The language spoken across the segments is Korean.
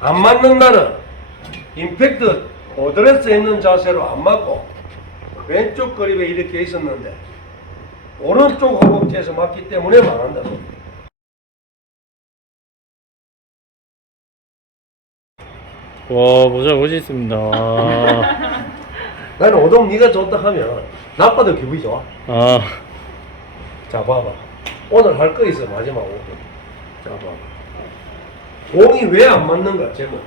안 맞는 날은 임팩트 어드레스 있는 자세로 안 맞고 왼쪽 그립에 이렇게 있었는데 오른쪽 허벅지에서 맞기 때문에 망한다. 와 모자 멋있습니다. 아, 나는 오동 네가 좋다 하면 나빠도 기분이 좋아. 아 자 봐봐. 오늘 할 거 있어 마지막 5분. 자 봐봐. 공이 왜 안 맞는가 제목.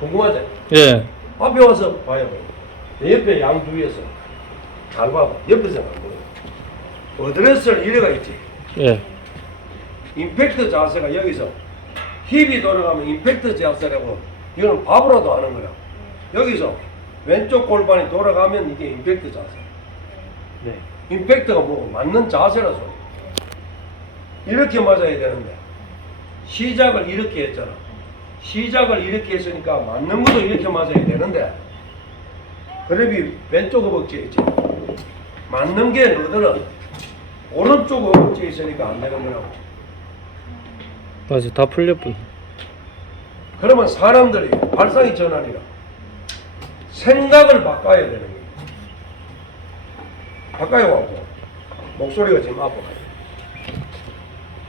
궁금하지? 예. 앞에 와서 봐야 돼. 내 옆에 양 주위에서 잘 봐봐. 옆에서 안 보여. 어드레스를 이래가 있지. 예. 임팩트 자세가 여기서 힙이 돌아가면 임팩트 자세라고 이거는 밥으로도 하는 거야. 여기서 왼쪽 골반이 돌아가면 이게 임팩트 자세. 네. 임팩트가 뭐고 맞는 자세라서 이렇게 맞아야 되는데 시작을 이렇게 했잖아. 시작을 이렇게 했으니까 맞는 것도 이렇게 맞아야 되는데 그래비 왼쪽 허벅지에 있지. 맞는 게 너들은 오른쪽 허벅지에 있으니까 안 되는 거라고. 맞아 다 풀렸군. 그러면 사람들이 발상이 전환이라 생각을 바꿔야 되는 거예요. 바꿔야 하고 목소리가 지금 아파.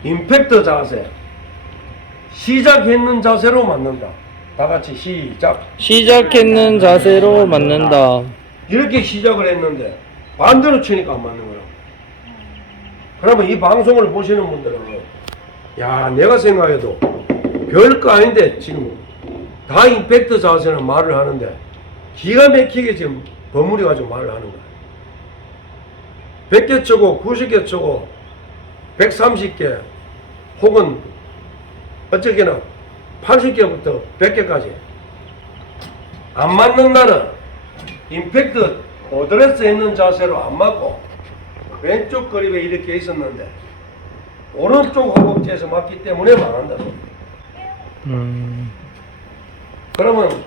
임팩트 자세 시작했는 자세로 맞는다. 다 같이 시작. 시작했는 자세로 맞는다. 이렇게 시작을 했는데 반대로 치니까 안 맞는 거라고. 그러면 이 방송을 보시는 분들은 야 내가 생각해도 별거 아닌데 지금 다 임팩트 자세는 말을 하는데 기가 막히게 지금 버무리 가지고 말을 하는 거야. 100개 쳐고 90개 쳐고 130개 혹은 어쩌게나 80개부터 100개까지 안 맞는 날은 임팩트 어드레스 있는 자세로 안 맞고 왼쪽 그립에 이렇게 있었는데 오른쪽 허벅지에서 맞기 때문에 망한다. 음. 그러면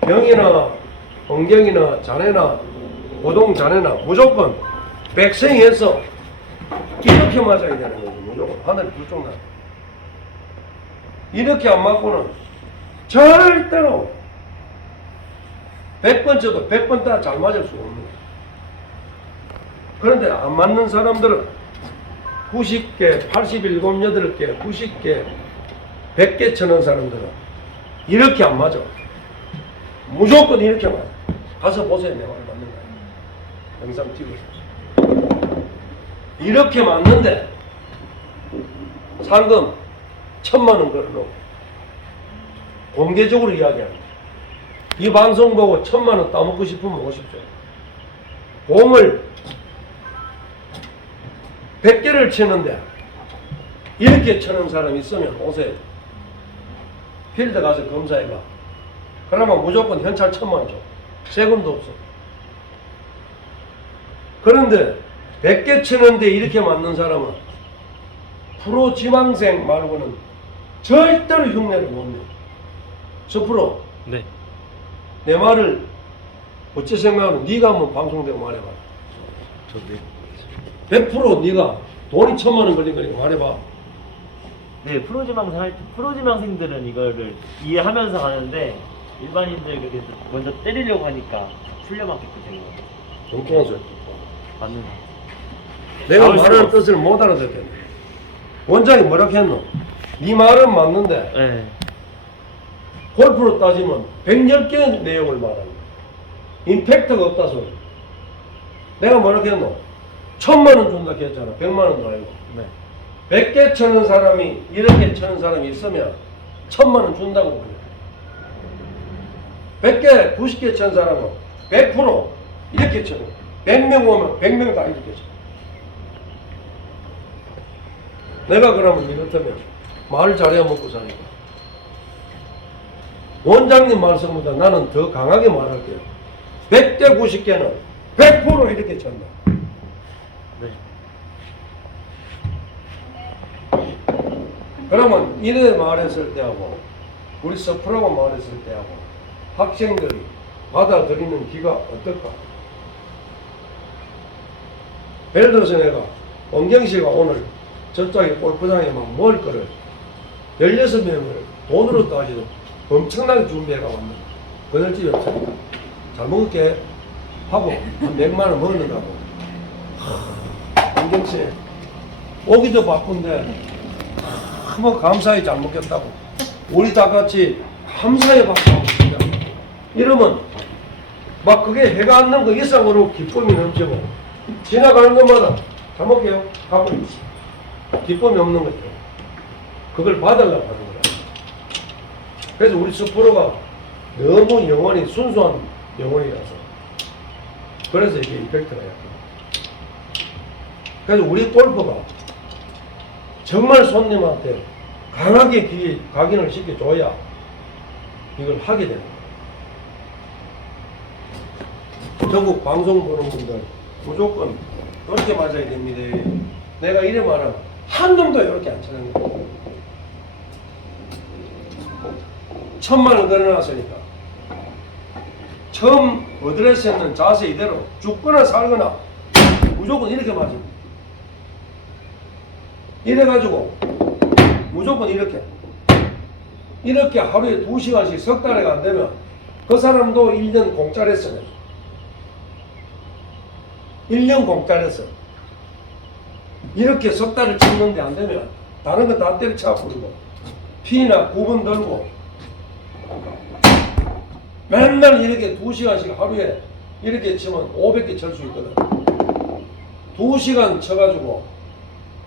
병이나 엉경이나 자네나 고동 자네나 무조건 백생해서 이렇게 맞아야 되는 거지 무조건 하늘 불쪽 나 이렇게 안 맞고는 절대로 100번 쳐도 100번 다 잘 맞을 수가 없는 거야 그런데 안 맞는 사람들은 90개, 87, 8개, 90개, 100개 쳐는 사람들은 이렇게 안 맞아. 무조건 이렇게 맞아. 가서 보세요. 내 말을 맞는 거야. 영상 찍어서. 이렇게 맞는데 상금 천만 원 걸어놓고 공개적으로 이야기합니다. 이 방송 보고 천만 원 따먹고 싶으면 오십시오. 공을 100개를 치는데 이렇게 치는 사람 있으면 오세요. 필드 가서 검사해봐. 그러면 무조건 현찰 천만 원 줘. 세금도 없어. 그런데 100개 치는데 이렇게 맞는 사람은 프로 지망생 말고는 절대로 흉내를 못 내. 저 네. 내 말을 어찌 생각하는 네가 한번 방송되고 말해봐. 저 네. 100% 네가 돈이 천만 원 걸린 거니까 말해봐. 네, 프로지망생 할 프로지망생들은 이거를 이해하면서 가는데 일반인들 그렇게 먼저 때리려고 하니까 풀려맞게끔 된 거예요. 엉뚱한 소리. 맞는 내가 나올 수가 말하는 없어. 뜻을 못 알아듣겠네. 원장이 뭐라 했노? 네 말은 맞는데 네. 골프로 따지면 110개 내용을 말하는 거야. 임팩트가 없다 소리. 내가 뭐라 했노? 천만 원 준다 했잖아. 백만 원도 아니고. 네. 100개 쳐는 사람이 이렇게 쳐는 사람이 있으면 천만 원 준다고 그래. 100개, 90개 친 사람은 100% 이렇게 쳐는 거야. 100명 오면 100명 다 이렇게 쳐. 내가 그러면 이렇다면 말 잘해야 먹고 사니까. 원장님 말씀보다 나는 더 강하게 말할게요. 100대 90개는 100% 이렇게 찬다. 네. 그러면 이래 말했을 때하고 우리 서프라고 말했을 때하고 학생들이 받아들이는 기가 어떨까? 예를 들어서 내가 원경 씨가 오늘 저쪽에 골프장에 막 모을 거를 16명을 돈으로 따지도 엄청나게 준비해가 왔는데 그늘집이 없으니까 잘 먹을게 하고 한 몇만 원 먹는다고. 안경씨 오기도 바쁜데 너무 감사히 잘 먹겠다고. 우리 다 같이 감사히 박수하고 싶다 이러면 막 그게 해가 안 나는 거 이상으로 기쁨이 넘치고 지나가는 것마다 잘 먹게요. 하고 기쁨이 없는 거죠 그걸 받으려고 하는 거야 그래서 우리 스프로가 너무 영혼이 순수한 영혼이라서 그래서 이게 이펙트가 약해요 그래서 우리 골프가 정말 손님한테 강하게 기, 각인을 시켜줘야 이걸 하게 되는 거예요. 전국 방송 보는 분들 무조건 이렇게 맞아야 됩니다. 내가 이래 말하면 한 놈도 이렇게 안 차는 거예요. 천만 원 걸어놨으니까 처음 어드레스 했는 자세 이대로 죽거나 살거나 무조건 이렇게 맞습니다. 이래가지고 무조건 이렇게 이렇게 하루에 두 시간씩 석 달에가 안 되면 그 사람도 1년 공짜를 했어요. 1년 공짜를 했어. 이렇게 석 달을 찍는데 안 되면 다른 거 다 때려쳐 버리고 피나 구분 들고 맨날 이렇게 두 시간씩 하루에 이렇게 치면 500개 칠 수 있거든. 두 시간 쳐가지고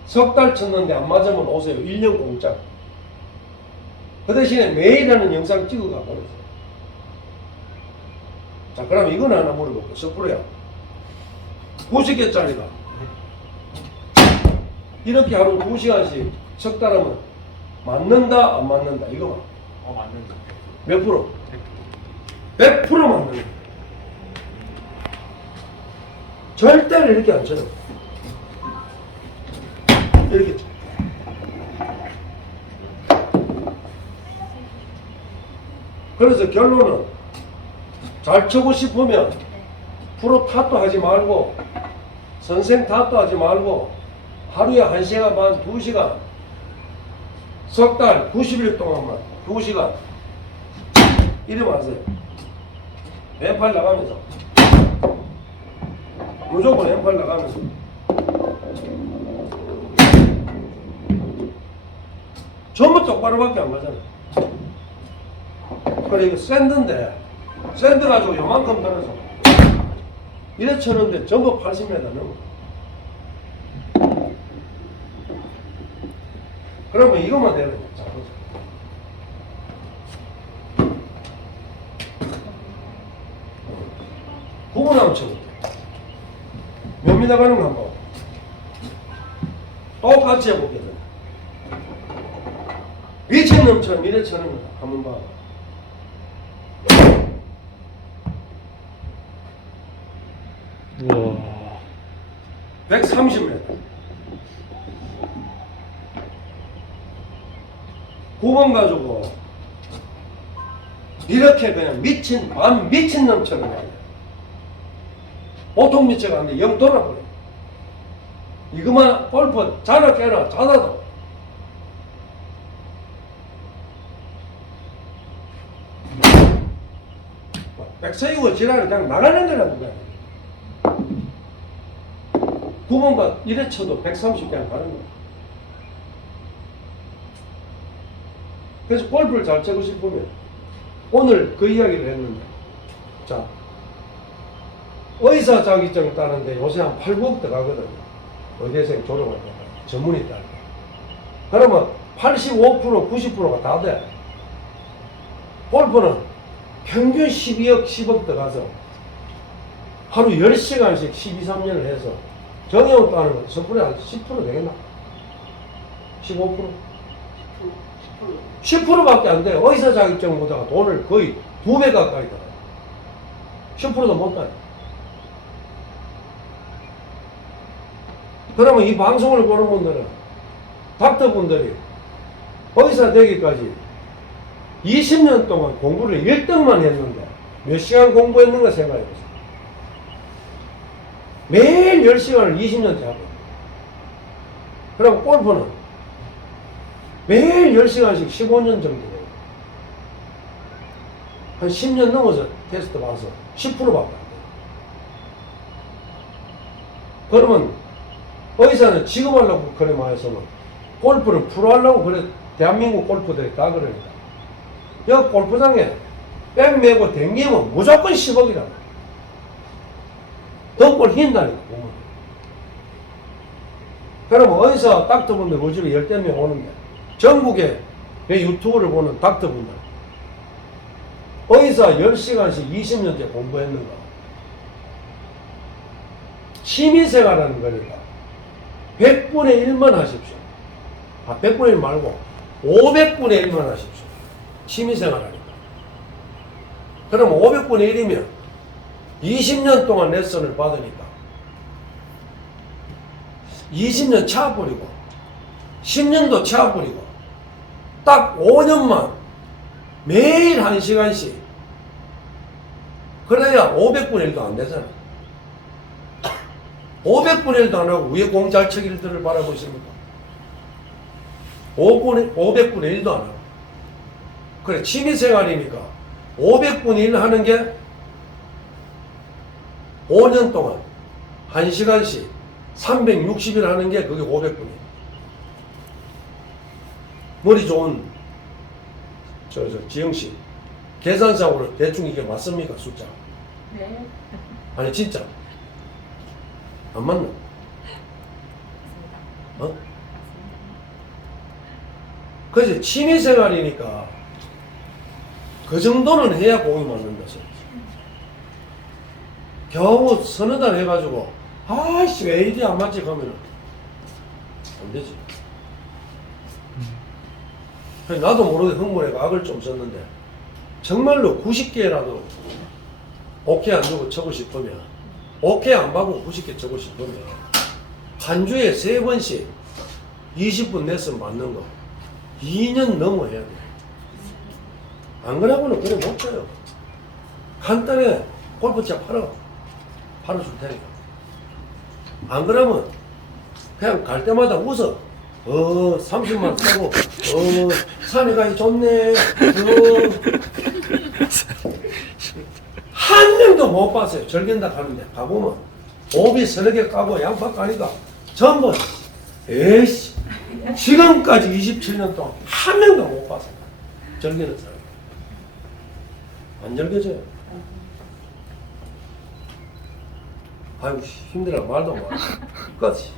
석 달 쳤는데 안 맞으면 오세요. 1년 공짜. 그 대신에 매일 하는 영상 찍어가 버렸어요. 자, 그럼 이건 하나 물어볼게요. 섣부로야. 90개짜리가. 이렇게 하루 2시간씩 석 달 하면 맞는다, 안 맞는다. 이거 봐. 어 맞는다. 몇 프로? 100% 맞는 거야. 절대로 이렇게 안 쳐요. 이렇게 쳐. 그래서 결론은 잘 치고 싶으면 프로 탓도 하지 말고 선생 탓도 하지 말고 하루에 한시간 반, 두시간 석 달, 90일 동안만 두시간 이러면 하세요. 왼팔 나가면서. 무조건 왼팔 나가면서. 전부 똑바로밖에 안 가잖아. 그래, 이거 샌드인데, 샌드 가지고 요만큼 들어서, 이래 쳤는데 전부 80m 넘어. 그러면 이것만 되는 거야. 자, 보세요. 구분하면 쳐볼게. 몇 미터 가는 거 한번. 똑같이 해볼게. 미친놈처럼 이래 쳐는 거 한번 봐. 우와. 130m. 9번 가지고 이렇게 그냥 미친 반 미친 놈처럼 해야 돼. 보통 미쳐가 아닌데 영 돌아버려. 이거만 골프 자나 깨나 자나도 백세이고 지랄을 그냥 나가는 거라고 그냥. 9번가 이래 쳐도 130개 안 가는 거야. 그래서 골프를 잘 치고 싶으면 오늘 그 이야기를 했는데 자 의사 자격증 따는데 요새 한 8, 9억 들어가거든요. 의대생 졸업할 때 전문의 따는 그러면 85% 90%가 다 돼. 골프는 평균 12억 10억 들어가서 하루 10시간씩 12, 3년을 해서 정해온 따는 건 선풀이 한10% 되겠나? 15%? 10%밖에 안 돼. 의사 자격증보다가 돈을 거의 두 배 가까이 들어요. 10%도 못 따요. 그러면 이 방송을 보는 분들은 닥터분들이 의사 되기까지 20년 동안 공부를 1등만 했는데 몇 시간 공부했는가 생각해보세요. 매일 10시간을 20년째 하고 그럼 골프는 매일 10시간씩 15년 정도 돼요. 한 10년 넘어서 테스트 봐서 10%밖에 안 돼요. 그러면 의사는 지금 하려고 그래 마에서는. 골프를 프로 하려고 그래. 대한민국 골프들이 다 그러니까 여기 골프장에 백 메고 댕기면 무조건 10억이라고 덩골 흰다니까 그러면 의사 닥터분들 우주로 열댓 명 오는데? 전국에 내 유튜브를 보는 닥터분들. 의사 10시간씩 20년째 공부했는가? 취미생활하는 거니까 100분의 1만 하십시오. 아, 100분의 1 말고 500분의 1만 하십시오. 취미생활 하니까. 그럼 500분의 1이면 20년 동안 레슨을 받으니까 20년 차버리고 10년도 차버리고 딱 5년만 매일 1시간씩 그래야 500분의 1도 안 되잖아. 500분의 1도 안 하고 위에 공잘척일들을 바라보십니까? 5분의, 500분의 1도 안 하고. 그래, 취미생활이니까 500분의 1 하는 게 5년 동안 1시간씩 360일 하는 게 그게 500분이에요. 머리 좋은 저, 저, 지영 씨. 계산상으로 대충 이게 맞습니까? 숫자. 네. 아니, 진짜. 안 맞나? 어? 그래서 취미생활이니까 그 정도는 해야 공이 맞는다. 겨우 서너 달 해가지고 아이씨 왜 이리 안 맞지 그러면은 안 되지. 나도 모르게 흥분해가 악을 좀 썼는데 정말로 90개라도 오케이 안 주고 쳐고 싶으면 오케이 안 받고 90개 쳐고 싶으면 한 주에 세 번씩 20분 내서 맞는 거 2년 넘어 해야 돼. 안 그러고는 그래 못 쳐요. 간단해 골프채 팔아 팔아줄 테니까. 안 그러면 그냥 갈 때마다 웃어. 어, 30만 쓰고, 어, 산에 가기 좋네. 어. 한 명도 못 봤어요. 절견다 가는데. 가보면, 오비 서너 개 까고 양파 까니까 전부, 에이씨. 지금까지 27년 동안 한 명도 못 봤어요. 절개는 사람. 안 절개져요. 아유, 힘들어. 말도 안 해. 끝이.